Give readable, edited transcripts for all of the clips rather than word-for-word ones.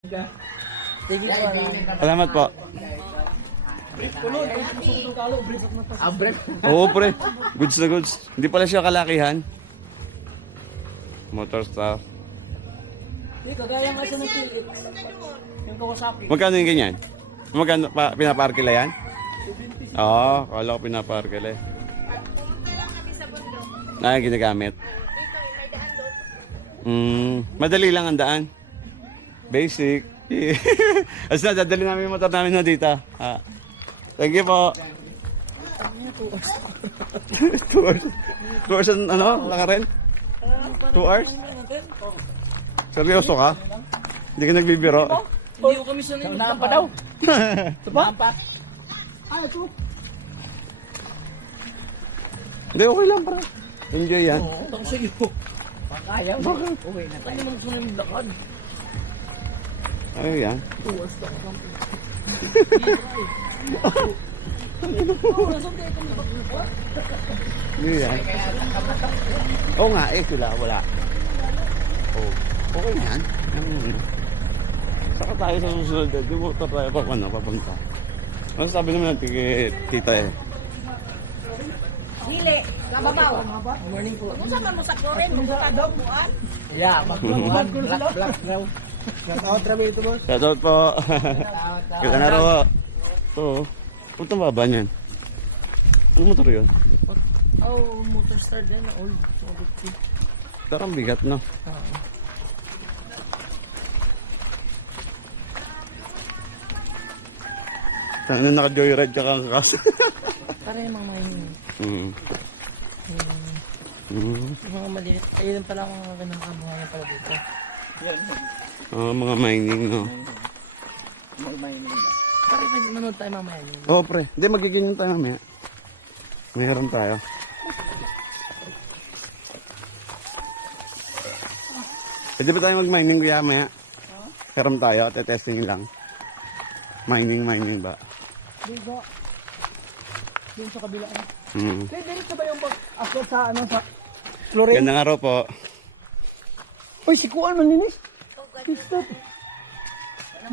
Sige po. Salamat po. Oo pre, goods na goods. Hindi pala siya kalakihan. Motor stuff. Hindi, kagaya nga siya ng Philip. Yung Kawasaki. Magkano yung ganyan? Magkano pinaparkila yan? Oo, kala ko pinaparkila eh. Ginagamit. Madali lang ang daan. Basic. Asa na, dadali namin yung motor namin na dito. Thank you po. 2 hours. 2 hours ano? Lakarin? 2 hours? Seryoso ka? Hindi ka nagbibiro? Hindi ko kami sanay. Saan pa daw? Ito pa? Ah, ito. Hindi, okay lang para. Enjoy yan. Oo, ito sa iyo. Kaya mo. Uwi na tayo. Ano naman gusto yung lakad? Ano yan? 2 hours lang. Hindi yan. Oo nga eh, sila. Wala. Oh. Okay na yan. Saka tayo sa susunod. Di mo tayo papunta. Ano sabi naman natin kay tita eh? Dili, kababaw. Morning po. Kung saan mo sa Korean, magkakadog mo ah. Yeah, mag-vlog. Black daw. Shout-out kami ito, boss. Shoutout po. Kita na raw. Oo. Punta ba niyan? Ano motor yun? Oh, motor star din. Old. Tarang bigat no? Ano naka-joyride ka kang kakas? Para yung mga mining. Yung mga maliit. Ayun pala ang mga ganang kabuhayan pala dito. Mga mining no? Mag-mining ba? Para pwede manood tayo mamaya yun. Oo pre, hindi magiganyan tayo mamaya. Mayroon tayo. Pwede ba tayo mag-mining kuya maya? Karam tayo, testing lang. Mining ba? Dito. Dito sa kabila. Mm. Dito ba yung pag-akot sa ano sa Florence? Gandang araw po. Uy, si Kuan maninis. Stop.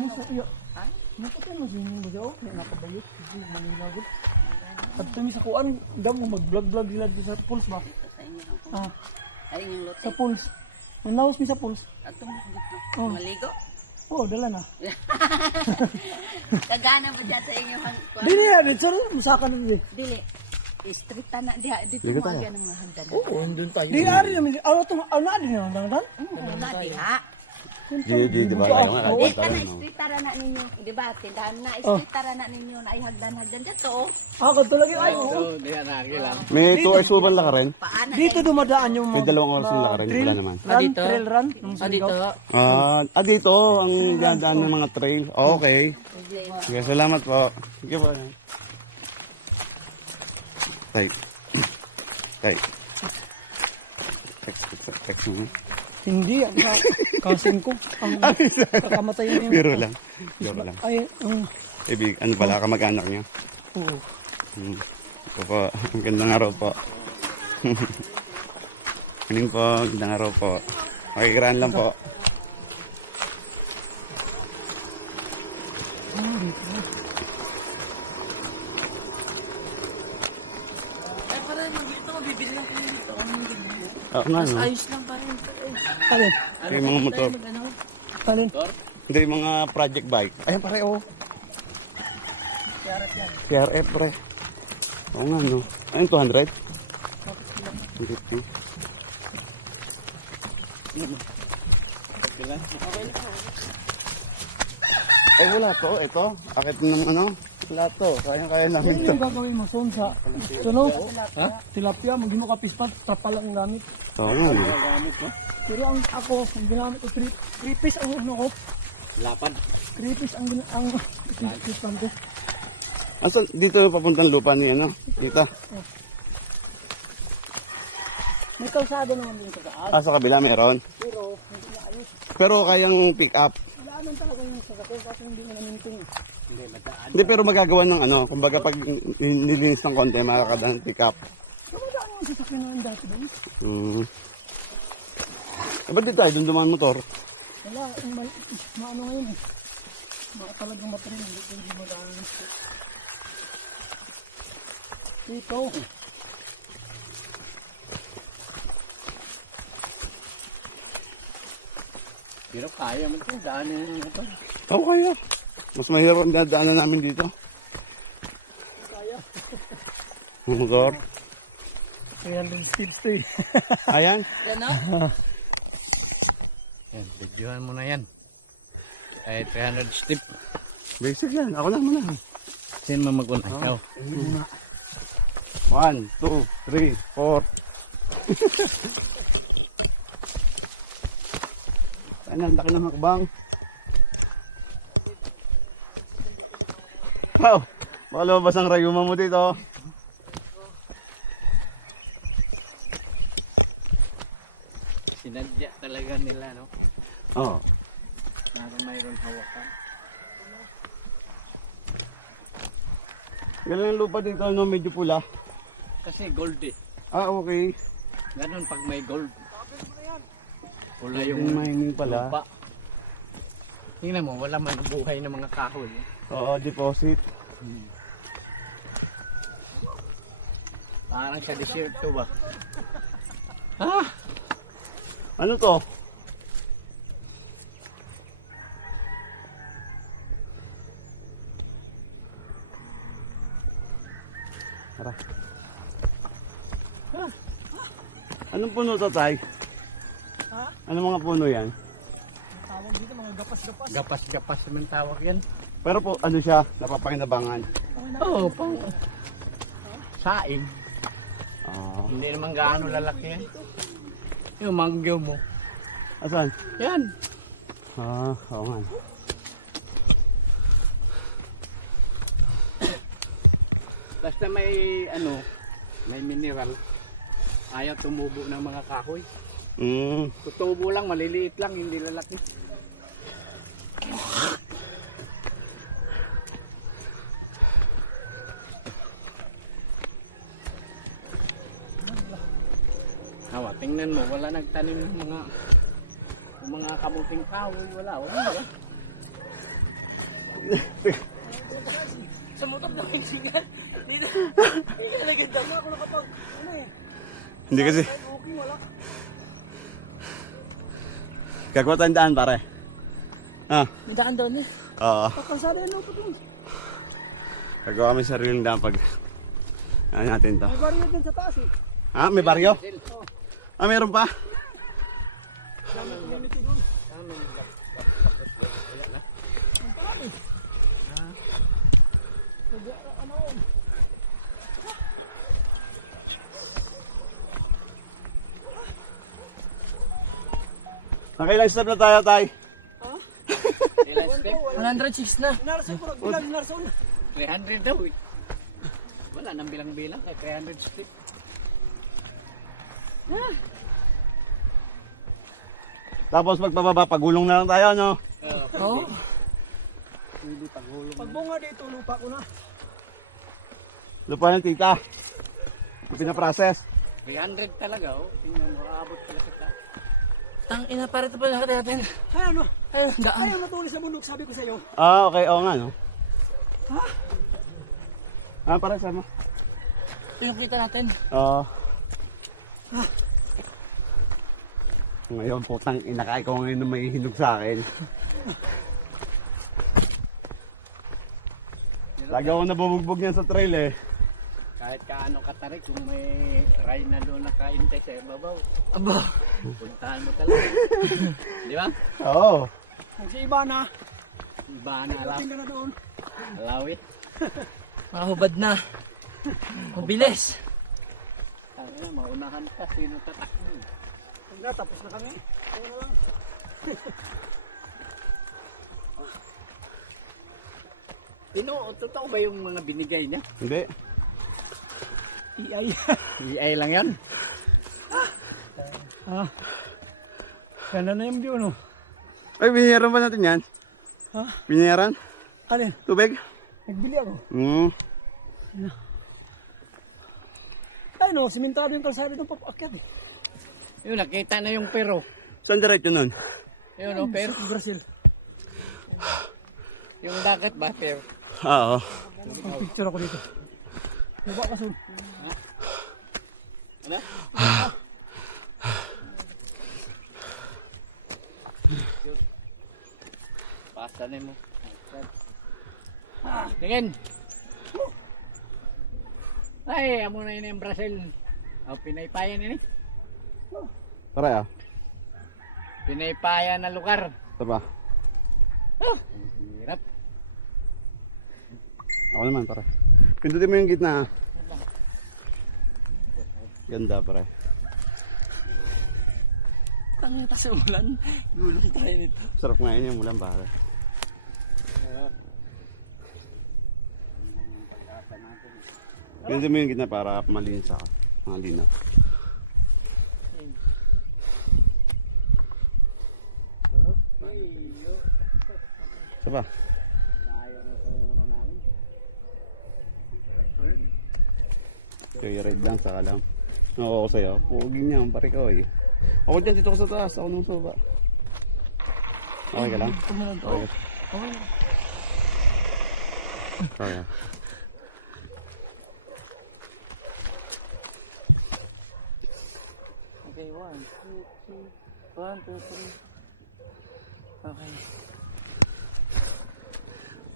Musa iyo. Napatay mo siya yung baga. Okay, nakabayot. Manilagot. At kami sa Kuan, daw mo mag-vlog-vlog sila sa pools ba? Ay, yung lote. Sa pools. Manawas mi sa pools. Atong Oh. maligo. Oo, dala na. Kagana mo dyan sa inyong Dili ya, dito musaka na dili. Dili. Street na dito Dito mo tayo. agyan ng mga hagdan. Oo, andun tayo. Di ari namin. Ano to? Ano din yung dandan? Na diha. Di ba kayo nga? Di ka na street tara na ninyo. Di ba? Tindahan na street tara na ninyo na ay hagdan dito. Kadto lagi ay. May 2 hours po ba laka rin? Paana. Dito dumadaan yung May 2 oras yung laka rin. Wala naman. dito. Trail run. Dito. Dito ang dadaan ng mga trail. Okay. Sige, salamat po. Sige po. Tay. Text mo. Hindi, kasin ko. Ang kakamatay niya. Biro lang. Joke lang. Ay, Ibig, ano pala, kamag-anak niya? oo. Ito po, ang gandang araw po. Kaning po, gandang araw po. Makikiraan lang po. Ay, para dito, mabibili lang kami dito. Ano? Ayos lang pa rin. Talin. Yung mga motor. Talin. Hindi, yung mga project bike. Ayan pare, oh. CRF, pre. Oo nga, no. Ayun, 200? 150. Wala to. Ito. Akit ng ano. Wala to. Kaya namin Ano to. yung gagawin mo? Son sa suno? Ha? Tilapia, hindi mo kapispat, trapal ang gamit. Oo nga, no. Pero ang ako, ang ginamit ko, 3 piece ang ano ko. Lapad. 3 piece ang pispan ko. Asan, dito papuntang lupa ni ano? Dito. May kalsada naman din sa taas. Sa kabila meron. Pero, hindi na ayos. Pero kayang pick up. Wala naman talaga yung sasakyan kasi hindi mo naminting. Hindi, pero magagawa ng ano. Kumbaga pag nilinis ng konti, makakadaan pick up. Kamadaan yung sasakyan namin dati doon. Ba't di tayo? Doon dumaan motor. Wala, maano ngayon eh. Talagang material, hindi mo daan. Ito. Pero kaya mo ito, daanan na ito. Oo, kaya. Mas mahirap ang dadaanan namin dito. Kaya. Motor. 300 steps to eh. Ayan. Ano? Yan, videohan mo na yan. Ay, 300 step. Basic yan. Ako lang muna. Saan mo mag-una? Ikaw. 1, 2, 3, 4. Ayan, ang laki ng hakbang. Wow! Baka lumabas ang rayuma mo dito. Sinadya talaga nila, no? Oo. Para mayroon hawakan. Galing ang lupa dito, no? Medyo pula. Kasi gold eh. Ah, okay. Ganon pag may gold. Pula Yung yung mining pala. lupa. Tingnan mo, wala man buhay ng mga kahoy. Eh. Oo, deposit. Parang sa desierto ba? Ano to? Tara. Anong puno to, Tay? Ha? Anong mga puno yan? Tawag dito mga gapas-gapas. Gapas-gapas naman tawag yan. Pero po, ano siya, napapakinabangan. Oo, pang saing. Ah. Hindi naman gaano lalaki yan. Yung mangyo mo. Asan? Yan. Ah, oo nga. Basta may ano, may mineral. Ayaw tumubo ng mga kahoy. Tutubo lang, maliliit lang, hindi lalaki. Hawa, tingnan mo, wala nagtanim ng mga kamuting kahoy, wala. Sa motor na may singal. Hindi talaga dama ako nakapag, ano eh. Hindi kasi. Okay, wala. Gagawa tayong daan, pare. Ah, May daan doon eh. oo. Pakasali ano pa doon. Gagawa kami sariling daan pag... Ano natin to? May baryo din sa taas eh. Ah, may baryo? Ah, meron pa? Community doon. Nakailang step na tayo, Tay? Ilan step? 106 na. Narson ko nagbilang, Narson. 300 daw eh. Wala nang bilang-bilang kay 300 step. Tapos pagpababa, pagulong na lang tayo, no? Oo. Pwede paghulong. Pag bunga dito, lupa ko na. Lupa ng tita. Pinaprocess. 300 talaga oh. Tingnan mo, aabot pala sa taas. Tang ina, para ito pa nakita natin. Ay ano? Ay, daan. Ayaw matuloy sa bundok, sabi ko sa'yo. Ah, okay. Oo nga, no? Ha? Ah, para sama. Ito yung kita natin. Oo. Ngayon, putang inakay ko ngayon na may hinog sa akin. Lagi ako nabubugbog yan sa trail eh. Kahit kaano katarik, kung may ray na doon nakaintay sa ibabaw, Aba. puntahan mo talaga. Di ba? Oo. Kung si Ibana, Iba na tingnan na doon. alawit. Mahubad na. Mabilis. Tama na, maunahan ka. Sino tatakbo? Hangga, tapos na kami. Ayaw na lang. Totoo ba yung mga binigay niya? Hindi. EI. EI lang yan. Ah. Sana na yung view, no? Ay, binayaran ba natin yan? Ha? Binayaran? Alin? Tubig? Nagbili ako. Ay no, simentado yung kalsada ng papaakyat eh. Yung nakita na yung pero. Saan diretso nun? Yun, no, pero Brazil. yung dagat ba, pero Oo. Picture ako dito. Diba ka Sul? ano? Pasanin mo. Tingin. Ay, amo na yun yung Brazil. Pinaypayan yun eh. Tara ah. Pinaypayan na lugar. Ito ba? Ang hirap. Ako naman pare. Pindutin mo yung gitna. Ganda pare. Tangin na sa ulan. Gulong tayo nito. Sarap ngayon yung ulan pare. Pindutin mo yung gitna para malinis ako. Malinaw. Ito ba? Joyride lang, saka lang. Ako ko sa'yo. Pugi niya, pare ko eh. Ako dyan, dito ko sa taas. Ako nung soba. Okay ka lang? Tumunod. Okay. Okay. Okay. Okay, 1, 2, 3. 1, 2, 3. Okay.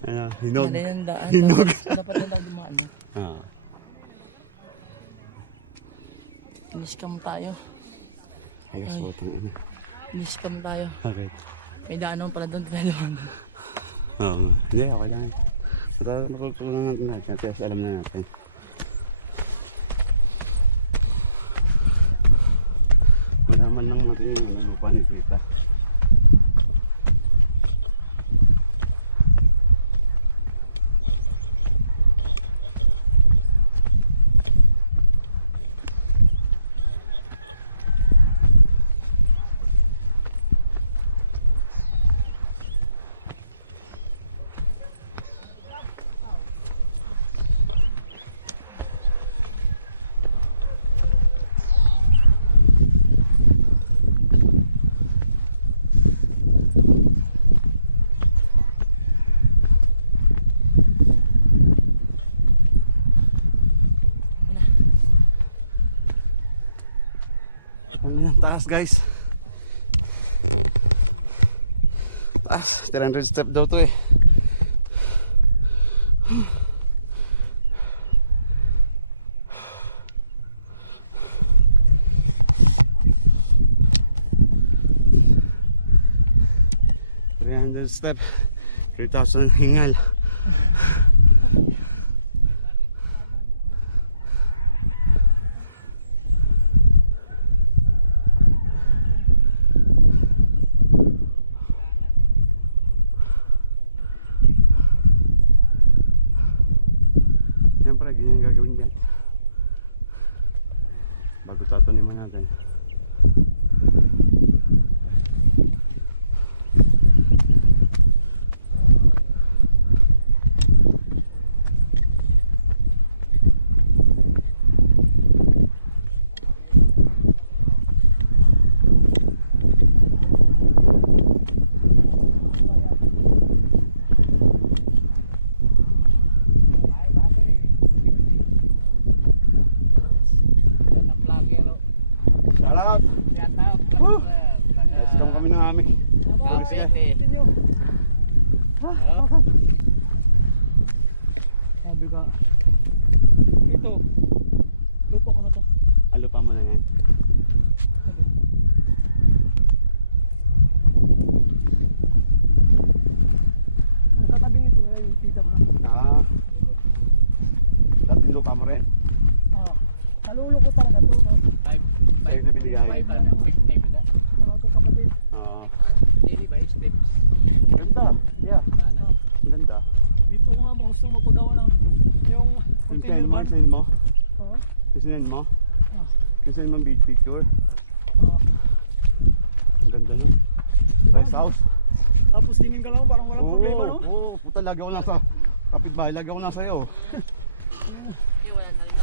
Ano, hinog. Yan yung daan. Hinog. Dapat na lang dumaan. No? Ah. Niskam tayo. Ayos, Ay. putang ina. Niskam tayo. Okay. May daanon pala doon. Tinalaman. Oo nga. Hindi, okay lang. Matutulungan natin natin. At alam na natin. Malaman lang natin yung lupa ni Tita. Ano yan? Taas guys. Taas. 300 step daw to eh. Step 3,000 hingal. Yan pala, ganyan gagawin dyan bago tataniman natin. Shoutout! Woo! Let's come kami ng ami. Tulis ka. Sabi ka. Ito. Lupa ko na to. Alupa mo na yan. Ang katabi nito ay tita mo na. Ah. Dating lupa mo rin. Ah. Kalulo ko talaga to. Sa'yo na binigay. 550 ba da? Ano to kapatid? Oo. Daily ba steps? Ganda. Yeah. Ang ganda. Dito ko nga gusto mapagawa ng yung Yung container send mo, van. send mo. Oo. Yung send mo. Ah. Yung send mo ang beach picture. Oo. Ang ganda nun. Rest house. Tapos tingin ka lang parang walang problema no? Oo, puta lagi ako nasa kapitbahay, lagi ako nasa iyo. Wala na rin